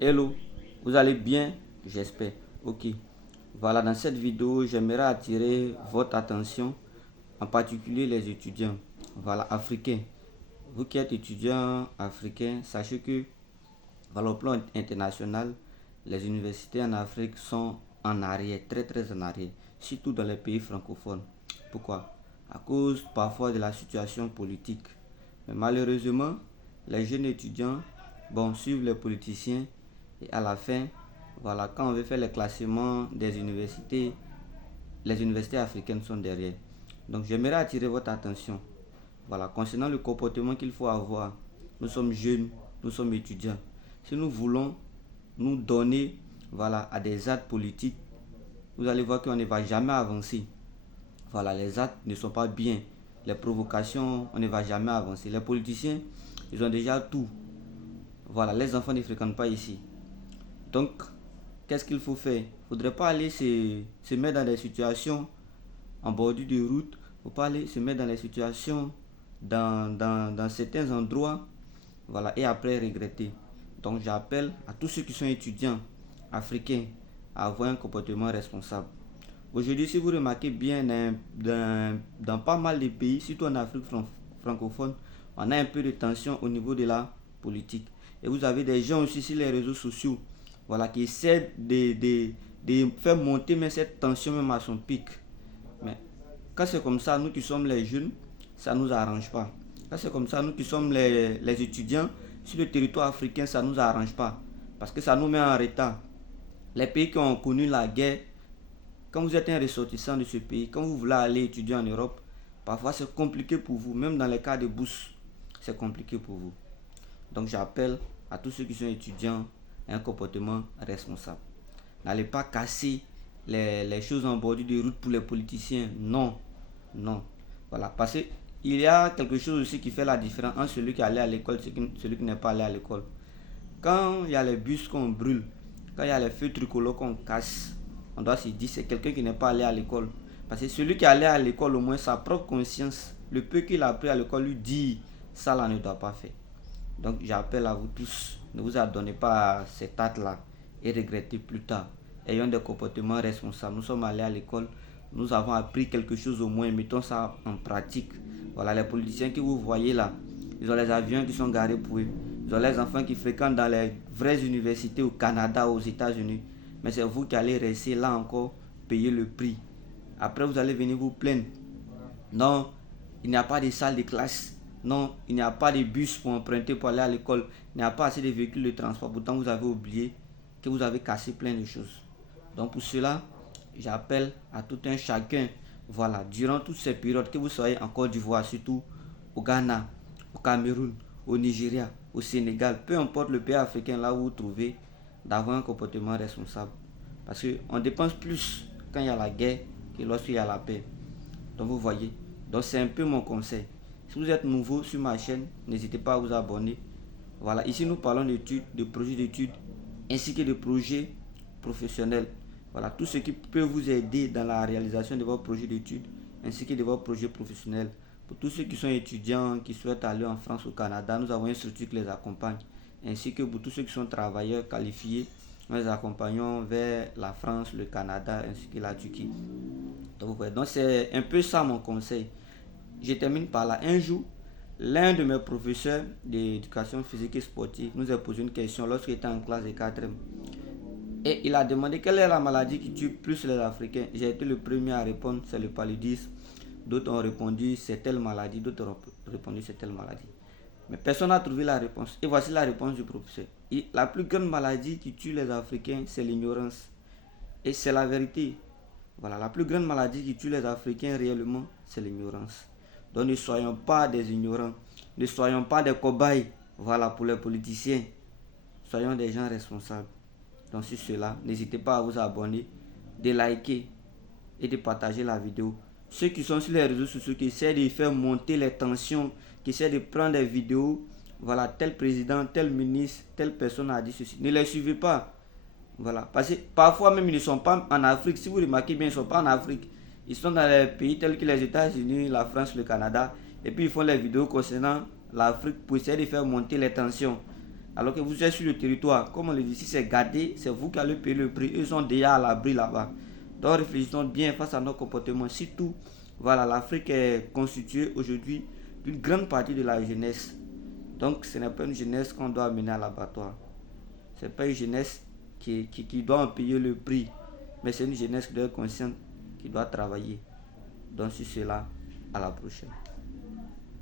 Hello, vous allez bien? J'espère. Ok. Voilà, dans cette vidéo, j'aimerais attirer votre attention, en particulier les étudiants, voilà, africains. Vous qui êtes étudiants africains, sachez que, voilà, au plan international, les universités en Afrique sont en arrière, très très en arrière, surtout dans les pays francophones. Pourquoi? À cause parfois de la situation politique. Mais malheureusement, les jeunes étudiants, bon, suivent les politiciens et à la fin, voilà, quand on veut faire le classement des universités, les universités africaines sont derrière. Donc j'aimerais attirer votre attention, voilà, concernant le comportement qu'il faut avoir. Nous sommes jeunes, nous sommes étudiants. Si nous voulons nous donner, voilà, à des actes politiques, vous allez voir qu'on ne va jamais avancer. Voilà, les actes ne sont pas bien. Les provocations, on ne va jamais avancer. Les politiciens, ils ont déjà tout. Voilà, les enfants ne fréquentent pas ici. Donc, qu'est-ce qu'il faut faire? Il ne faudrait pas aller se mettre dans des situations en bordure de route. Il ne faut pas aller se mettre dans des situations dans certains endroits. Voilà, et après regretter. Donc, j'appelle à tous ceux qui sont étudiants africains à avoir un comportement responsable. Aujourd'hui, si vous remarquez bien, dans pas mal de pays, surtout en Afrique francophone, on a un peu de tension au niveau de la politique. Et vous avez des gens aussi sur les réseaux sociaux, voilà, qui essaient de faire monter mais cette tension même à son pic. Mais quand c'est comme ça, nous qui sommes les jeunes, ça ne nous arrange pas. Quand c'est comme ça, nous qui sommes les étudiants sur le territoire africain, ça ne nous arrange pas. Parce que ça nous met en retard. Les pays qui ont connu la guerre, quand vous êtes un ressortissant de ce pays, quand vous voulez aller étudier en Europe, parfois c'est compliqué pour vous, même dans les cas de bourse, c'est compliqué pour vous. Donc j'appelle à tous ceux qui sont étudiants à un comportement responsable. N'allez pas casser les choses en bordure de route pour les politiciens. Non, non. Voilà, parce qu'il y a quelque chose aussi qui fait la différence entre celui qui est allé à l'école et celui qui n'est pas allé à l'école. Quand il y a les bus qu'on brûle, quand il y a les feux tricolores qu'on casse, on doit se dire c'est quelqu'un qui n'est pas allé à l'école. Parce que celui qui est allé à l'école, au moins sa propre conscience, le peu qu'il a appris à l'école lui dit ça là ne doit pas faire. Donc j'appelle à vous tous, ne vous adonnez pas à cet acte là et regrettez plus tard. Ayons des comportements responsables. Nous sommes allés à l'école, nous avons appris quelque chose au moins, mettons ça en pratique. Voilà, les politiciens que vous voyez là, ils ont les avions qui sont garés pour eux. Ils ont les enfants qui fréquentent dans les vraies universités au Canada, aux États-Unis. Mais c'est vous qui allez rester là encore, payer le prix. Après, vous allez venir vous plaindre. Non, il n'y a pas de salle de classe. Non, il n'y a pas de bus pour emprunter pour aller à l'école. Il n'y a pas assez de véhicules de transport. Pourtant, vous avez oublié que vous avez cassé plein de choses. Donc, pour cela, j'appelle à tout un chacun, voilà, durant toutes ces périodes, que vous soyez en Côte d'Ivoire, surtout au Ghana, au Cameroun, au Nigeria, au Sénégal, peu importe le pays africain là où vous vous trouvez, d'avoir un comportement responsable. Parce qu'on dépense plus quand il y a la guerre que lorsqu'il y a la paix. Donc vous voyez, donc c'est un peu mon conseil. Si vous êtes nouveau sur ma chaîne, n'hésitez pas à vous abonner. Voilà, ici nous parlons d'études, de projets d'études, ainsi que de projets professionnels. Voilà, tout ce qui peut vous aider dans la réalisation de vos projets d'études, ainsi que de vos projets professionnels. Pour tous ceux qui sont étudiants, qui souhaitent aller en France ou au Canada, nous avons une structure qui les accompagne. Ainsi que pour tous ceux qui sont travailleurs qualifiés, nous les accompagnons vers la France, le Canada, ainsi que la Turquie. Donc c'est un peu ça mon conseil. Je termine par là. Un jour, l'un de mes professeurs d'éducation physique et sportive nous a posé une question lorsqu'il était en classe de 4e. Et il a demandé quelle est la maladie qui tue plus les Africains. J'ai été le premier à répondre, c'est le paludisme. D'autres ont répondu c'est telle maladie, d'autres ont répondu c'est telle maladie. Mais personne n'a trouvé la réponse. Et voici la réponse du professeur. La plus grande maladie qui tue les Africains, c'est l'ignorance. Et c'est la vérité. Voilà, la plus grande maladie qui tue les Africains réellement, c'est l'ignorance. Donc ne soyons pas des ignorants. Ne soyons pas des cobayes. Voilà, pour les politiciens. Soyons des gens responsables. Donc sur cela, n'hésitez pas à vous abonner, de liker et de partager la vidéo. Ceux qui sont sur les réseaux sociaux, qui essaient de faire monter les tensions, qui essaient de prendre des vidéos, voilà, tel président, tel ministre, telle personne a dit ceci. Ne les suivez pas. Voilà, parce que parfois même ils ne sont pas en Afrique. Si vous remarquez bien, ils ne sont pas en Afrique. Ils sont dans les pays tels que les États-Unis, la France, le Canada. Et puis ils font les vidéos concernant l'Afrique pour essayer de faire monter les tensions. Alors que vous êtes sur le territoire, comme on le dit, si c'est gardé, c'est vous qui allez payer le prix. Ils sont déjà à l'abri là-bas. Donc réfléchissons bien face à nos comportements. Surtout, voilà, l'Afrique est constituée aujourd'hui d'une grande partie de la jeunesse. Donc ce n'est pas une jeunesse qu'on doit amener à l'abattoir. Ce n'est pas une jeunesse qui doit en payer le prix. Mais c'est une jeunesse qui doit être consciente, qui doit travailler. Donc sur cela, à la prochaine.